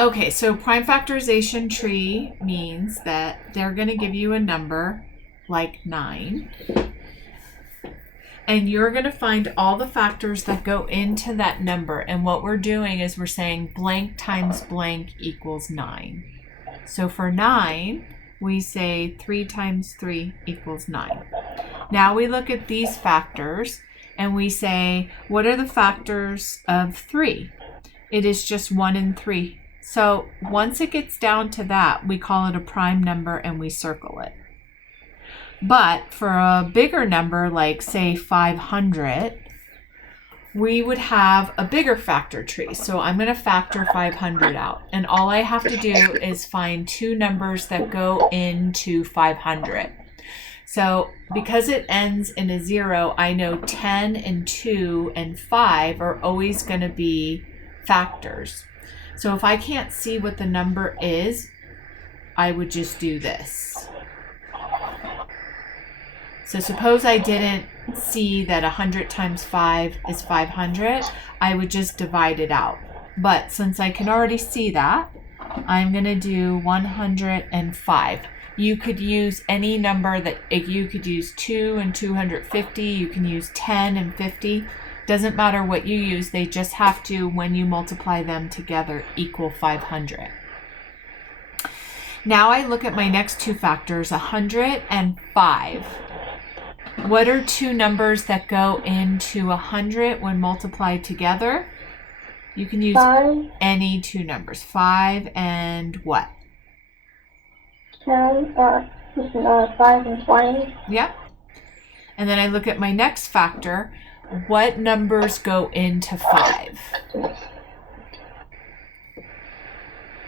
Okay, so prime factorization tree means that they're going to give you a number like 9, and you're going to find all the factors that go into that number. And what we're doing is we're saying blank times blank equals 9. So for 9, we say 3 times 3 equals 9. Now we look at these factors and we say, what are the factors of 3? It is just 1 and 3. So once it gets down to that, we call it a prime number and we circle it. But for a bigger number, like say 500, we would have a bigger factor tree. So I'm going to factor 500 out. And all I have to do is find 2 numbers that go into 500. So because it ends in a 0, I know 10 and 2 and 5 are always going to be factors. So if I can't see what the number is, I would just do this. So suppose I didn't see that 100 times 5 is 500, I would just divide it out. But since I can already see that, I'm going to do 105. You could use any number that, if you could use 2 and 250, you can use 10 and 50. Doesn't matter what you use, they just have to, when you multiply them together, equal 500. Now I look at my next 2 factors, 100 and 5. What are 2 numbers that go into 100 when multiplied together? You can use 5, any 2 numbers. 5 and what? 10, 5 and 20. Yep. And then I look at my next factor. What numbers go into 5?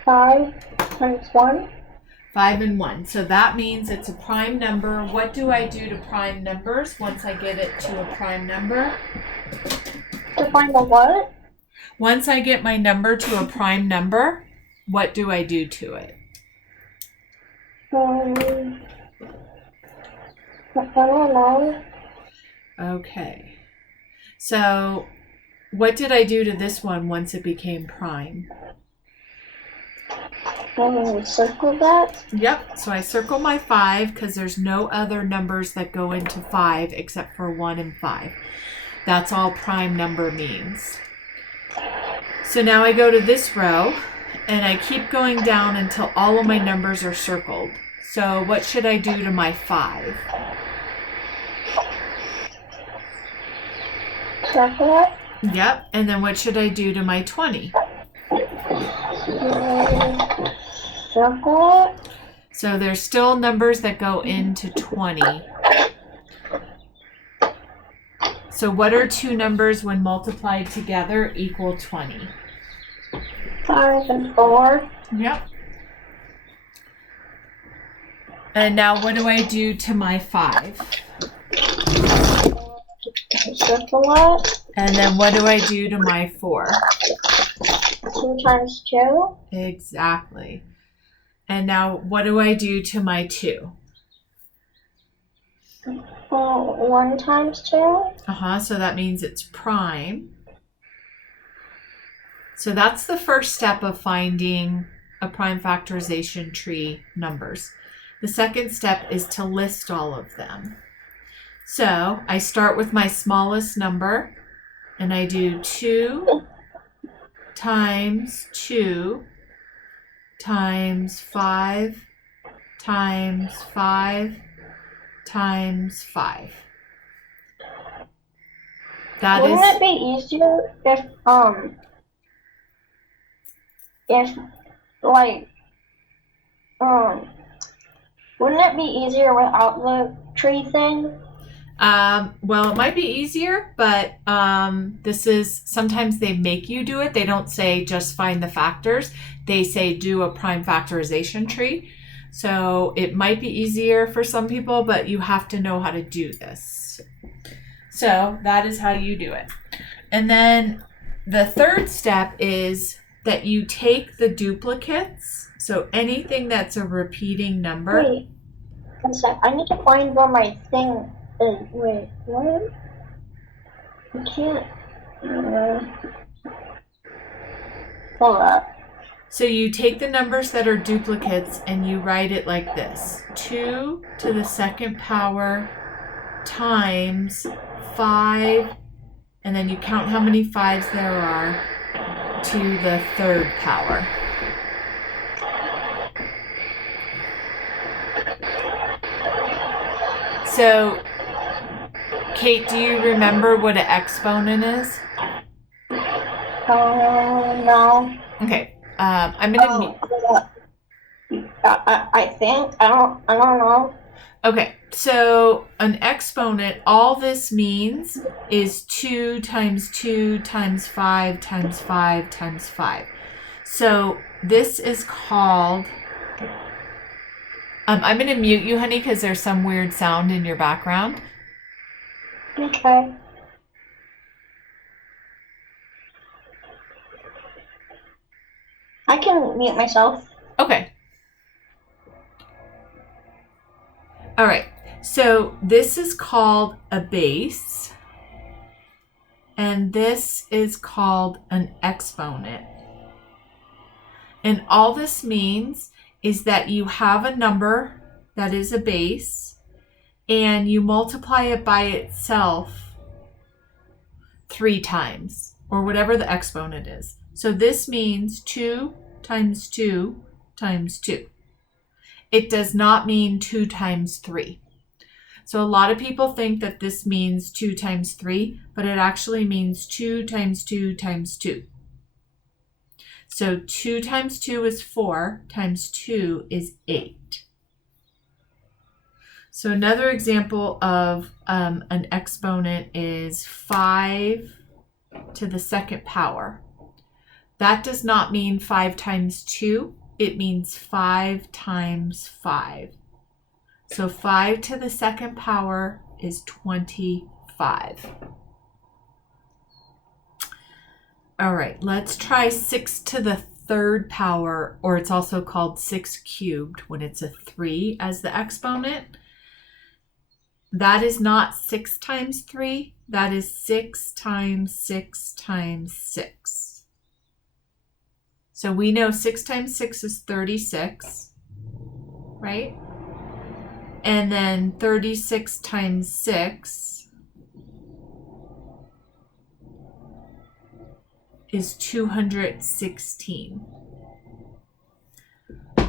5 times 1. 5 and 1. So that means it's a prime number. What do I do to prime numbers once I get it to a prime number? To find the what? Once I get my number to a prime number, what do I do to it? I don't know. Okay. So what did I do to this one once it became prime? Circle that. Yep. So I circle my 5 because there's no other numbers that go into 5 except for 1 and 5. That's all prime number means. So now I go to this row and I keep going down until all of my numbers are circled. So what should I do to my 5? Circle it. Yep. And then what should I do to my 20? Circle it. So there's still numbers that go into 20. So what are 2 numbers when multiplied together equal 20? 5 and 4. Yep. And now what do I do to my 5? Circle it. And then what do I do to my 4? 2 times 2. Exactly. And now what do I do to my 2? 1 times 2. So that means it's prime. So that's the first step of finding a prime factorization tree numbers. The second step is to list all of them. So I start with my smallest number and I do 2 times 2 times 5 times 5 times 5. Wouldn't it be easier if like wouldn't it be easier without the tree thing? Well, it might be easier, but this is, sometimes they make you do it. They don't say just find the factors. They say do a prime factorization tree. So it might be easier for some people, but you have to know how to do this. So that is how you do it. And then the third step is that you take the duplicates. So anything that's a repeating number. Wait, one sec. I need to find where my thing is. Wait, what? I can't. Hold up. So you take the numbers that are duplicates and you write it like this. 2 to the second power times 5, and then you count how many 5s there are, to the third power. So, Kate, do you remember what an exponent is? No. Okay. I'm gonna. I think I don't know. Okay. So an exponent, all this means is 2 times 2 times 5 times 5 times 5. So this is called. I'm gonna mute you, honey, because there's some weird sound in your background. Okay. I can mute myself. Okay. All right. So this is called a base, and this is called an exponent. And all this means is that you have a number that is a base, and you multiply it by itself 3 times, or whatever the exponent is. So this means 2 times 2 times 2. It does not mean 2 times 3. So a lot of people think that this means 2 times 3, but it actually means 2 times 2 times 2. So 2 times 2 is 4, times 2 is 8. So another example of an exponent is 5 to the second power. That does not mean 5 times 2. It means 5 times 5. So 5 to the second power is 25. All right, let's try 6 to the third power, or it's also called 6 cubed when it's a 3 as the exponent. That is not 6 times 3. That is 6 times 6 times 6. So we know 6 times 6 is 36, right? And then 36 times 6 is 216.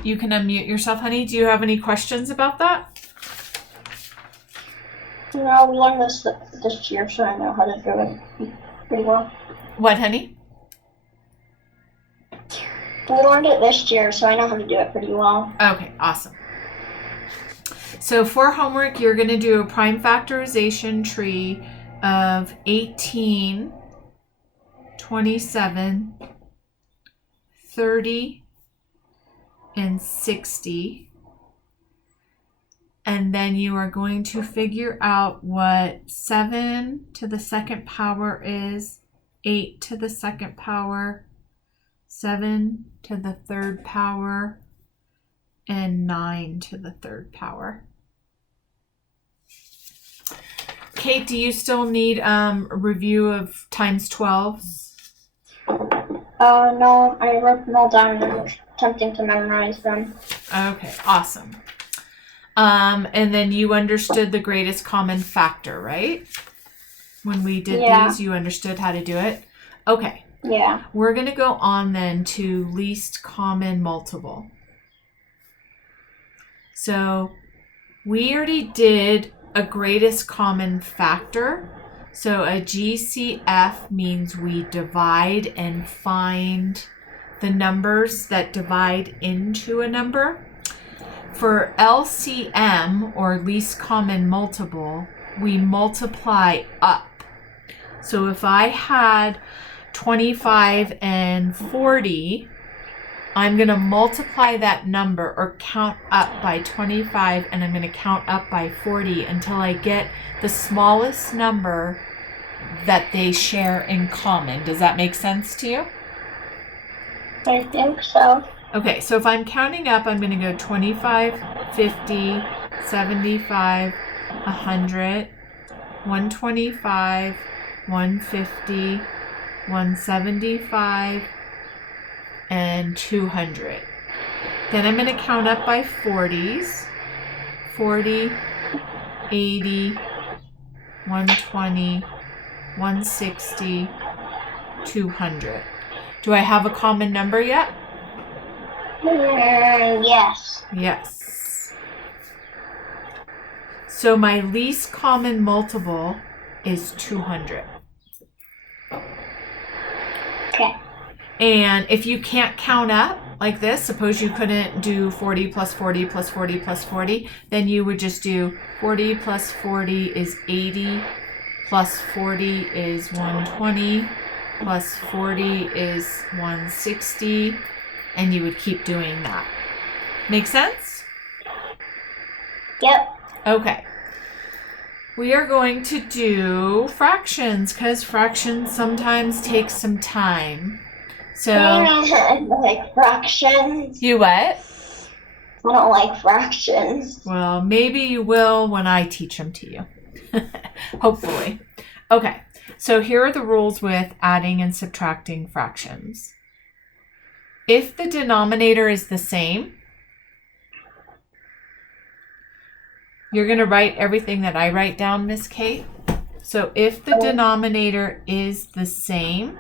You can unmute yourself, honey. Do you have any questions about that? No, we learned this year, so I know how to do it pretty well. What, honey? We learned it this year, so I know how to do it pretty well. Okay, awesome. So for homework, you're going to do a prime factorization tree of 18, 27, 30, and 60. And then you are going to figure out what 7 to the second power is, 8 to the second power, 7 to the third power, and 9 to the third power. Kate, do you still need a review of times 12s? No, I wrote them all down and I'm attempting to memorize them. Okay, awesome. And then you understood the greatest common factor, right? When we did these, you understood how to do it? Okay. Yeah. We're going to go on then to least common multiple. So we already did a greatest common factor. So a GCF means we divide and find the numbers that divide into a number. For LCM, or least common multiple, we multiply up. So if I had 25 and 40, I'm going to multiply that number or count up by 25, and I'm going to count up by 40 until I get the smallest number that they share in common. Does that make sense to you? I think so. Okay, so if I'm counting up, I'm going to go 25, 50, 75, 100, 125, 150, 175, and 200. Then I'm going to count up by 40s. 40, 80, 120, 160, 200. Do I have a common number yet? Yes. Yes. So my least common multiple is 200. Okay. And if you can't count up like this, suppose you couldn't do 40 plus 40 plus 40 plus 40, then you would just do 40 plus 40 is 80, plus 40 is 120, plus 40 is 160, and you would keep doing that. Make sense? Yep. Okay. We are going to do fractions because fractions sometimes take some time. So I don't like fractions. you what? I don't like fractions. Well, maybe you will when I teach them to you. Hopefully. Okay, so here are the rules with adding and subtracting fractions. If the denominator is the same, you're going to write everything that I write down, Miss Kate. So if the denominator is the same,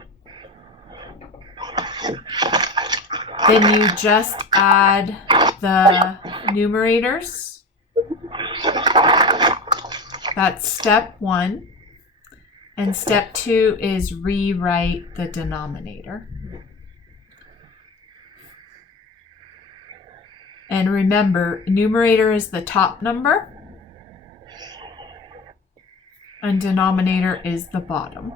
then you just add the numerators. That's step 1. And step 2 is rewrite the denominator. And remember, numerator is the top number, and denominator is the bottom.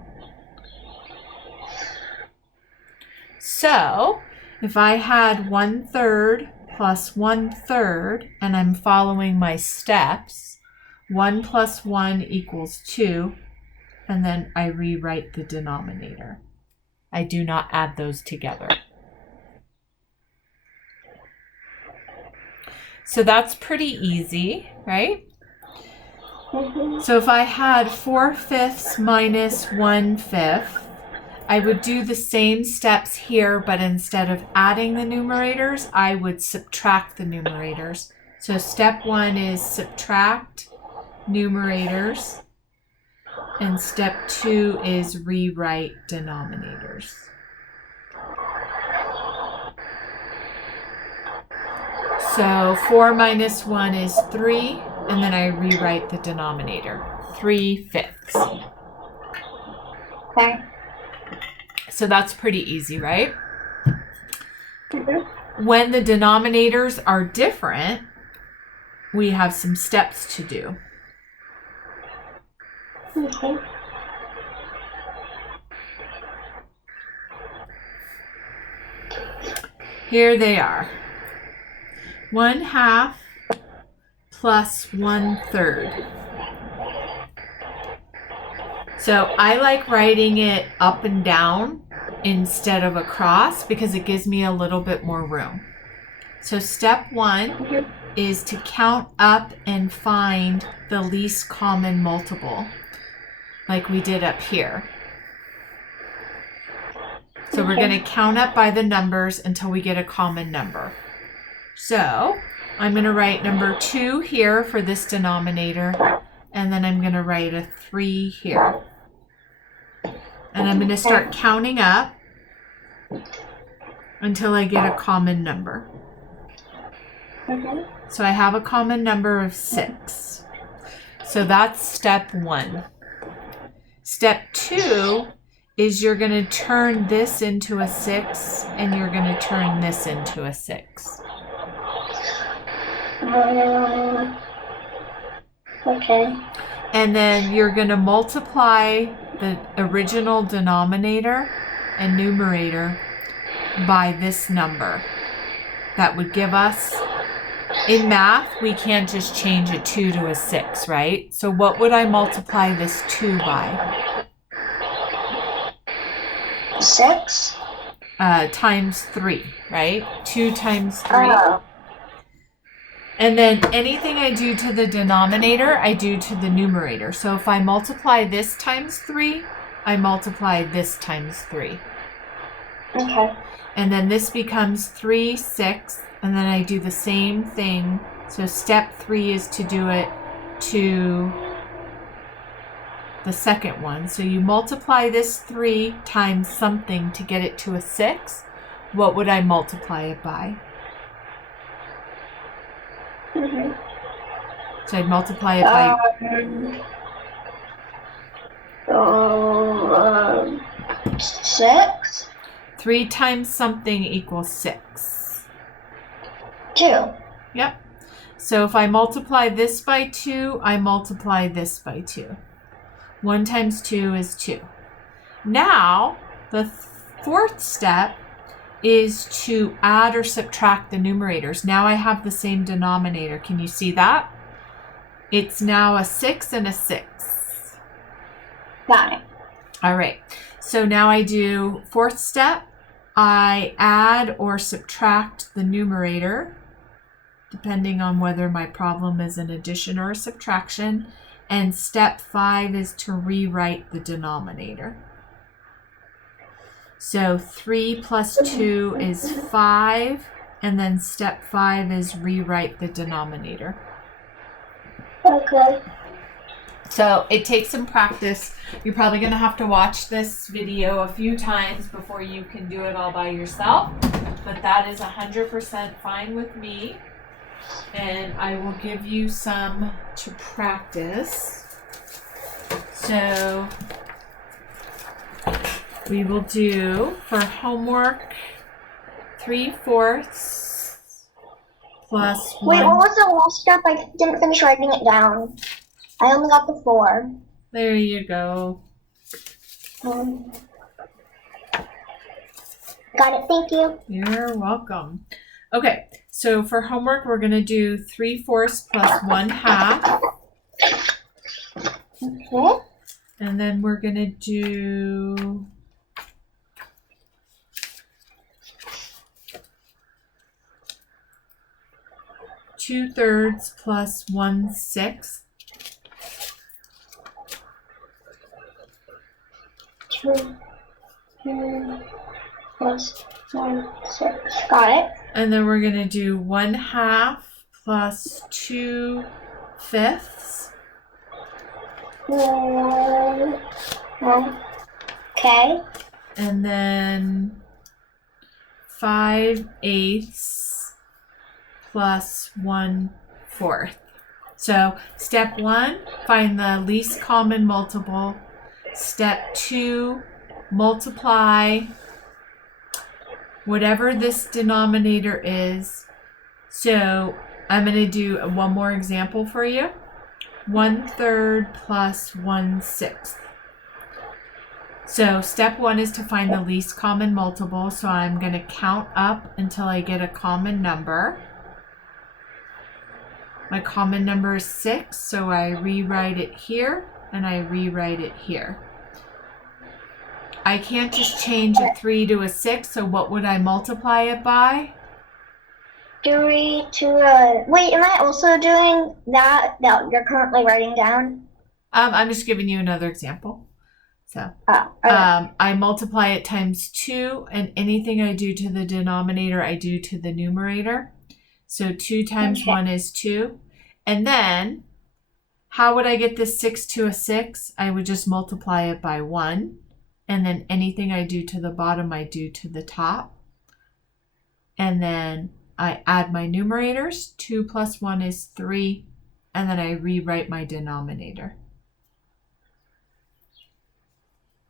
So, if I had 1/3 plus 1/3, and I'm following my steps, 1 plus 1 equals 2, and then I rewrite the denominator. I do not add those together. So that's pretty easy, right? So if I had 4/5 minus 1/5, I would do the same steps here, but instead of adding the numerators, I would subtract the numerators. So step 1 is subtract numerators, and step 2 is rewrite denominators. So 4 minus 1 is 3, and then I rewrite the denominator, 3/5. Okay. So that's pretty easy, right? When the denominators are different, we have some steps to do. Okay. Here they are. 1/2 plus 1/3. So I like writing it up and down instead of across because it gives me a little bit more room. So step 1 is to count up and find the least common multiple, like we did up here. So we're going to count up by the numbers until we get a common number. So I'm going to write number 2 here for this denominator, and then I'm going to write a 3 here. And I'm going to start counting up until I get a common number. So I have a common number of 6. So that's step 1. Step 2 is you're going to turn this into a 6, and you're going to turn this into a 6. Okay. And then you're going to multiply the original denominator and numerator by this number. That would give us, in math, we can't just change a 2 to a 6, right? So what would I multiply this 2 by? 6? Times 3, right? 2 times 3. Oh. And then anything I do to the denominator, I do to the numerator. So if I multiply this times 3, I multiply this times 3. Okay. And then this becomes 3/6, and then I do the same thing. So step 3 is to do it to the second one. So you multiply this 3 times something to get it to a 6. What would I multiply it by? Mm-hmm. So I'd multiply it by 6. 3 times something equals 6. 2. Yep. So if I multiply this by 2, I multiply this by 2. 1 times 2 is 2. Now, the fourth step is to add or subtract the numerators. Now I have the same denominator. Can you see that? It's now a 6 and a 6. Got it. All right. So now I do fourth step. I add or subtract the numerator, depending on whether my problem is an addition or a subtraction. And step 5 is to rewrite the denominator. So 3 plus 2 is 5, and then step 5 is rewrite the denominator. Okay. So it takes some practice. You're probably going to have to watch this video a few times before you can do it all by yourself, but that is 100% fine with me. And I will give you some to practice. So we will do for homework 3/4 plus 1. Wait, what was the last step? I didn't finish writing it down. I only got the 4. There you go. Got it. Thank you. You're welcome. Okay, so for homework, we're going to do 3/4 plus 1/2. Okay. And then we're going to do 2/3 plus 1/6. 2 plus 1, 6. Got it. And then we're going to do 1/2 plus 2/5. Okay. And then 5/8 plus 1/4. So step 1, find the least common multiple. Step 2, multiply whatever this denominator is. So I'm going to do one more example for you. 1/3 plus 1/6. So step 1 is to find the least common multiple. So I'm going to count up until I get a common number. My common number is 6, so I rewrite it here and I rewrite it here. I can't just change a 3 to a 6, so what would I multiply it by? 3 to wait, am I also doing that you're currently writing down? I'm just giving you another example. So I multiply it times 2, and anything I do to the denominator, I do to the numerator. So 2 times 1 is 2. And then, how would I get this 6 to a 6? I would just multiply it by 1. And then anything I do to the bottom, I do to the top. And then I add my numerators. 2 plus 1 is 3. And then I rewrite my denominator.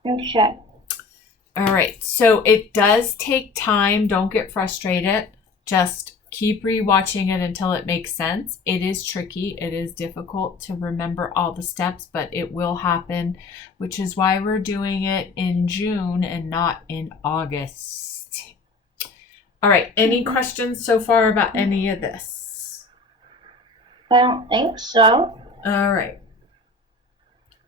Okay. All right. So it does take time. Don't get frustrated. Just keep rewatching it until it makes sense. It is tricky. It is difficult to remember all the steps, but it will happen, which is why we're doing it in June and not in August. All right. Any questions so far about any of this? I don't think so. All right.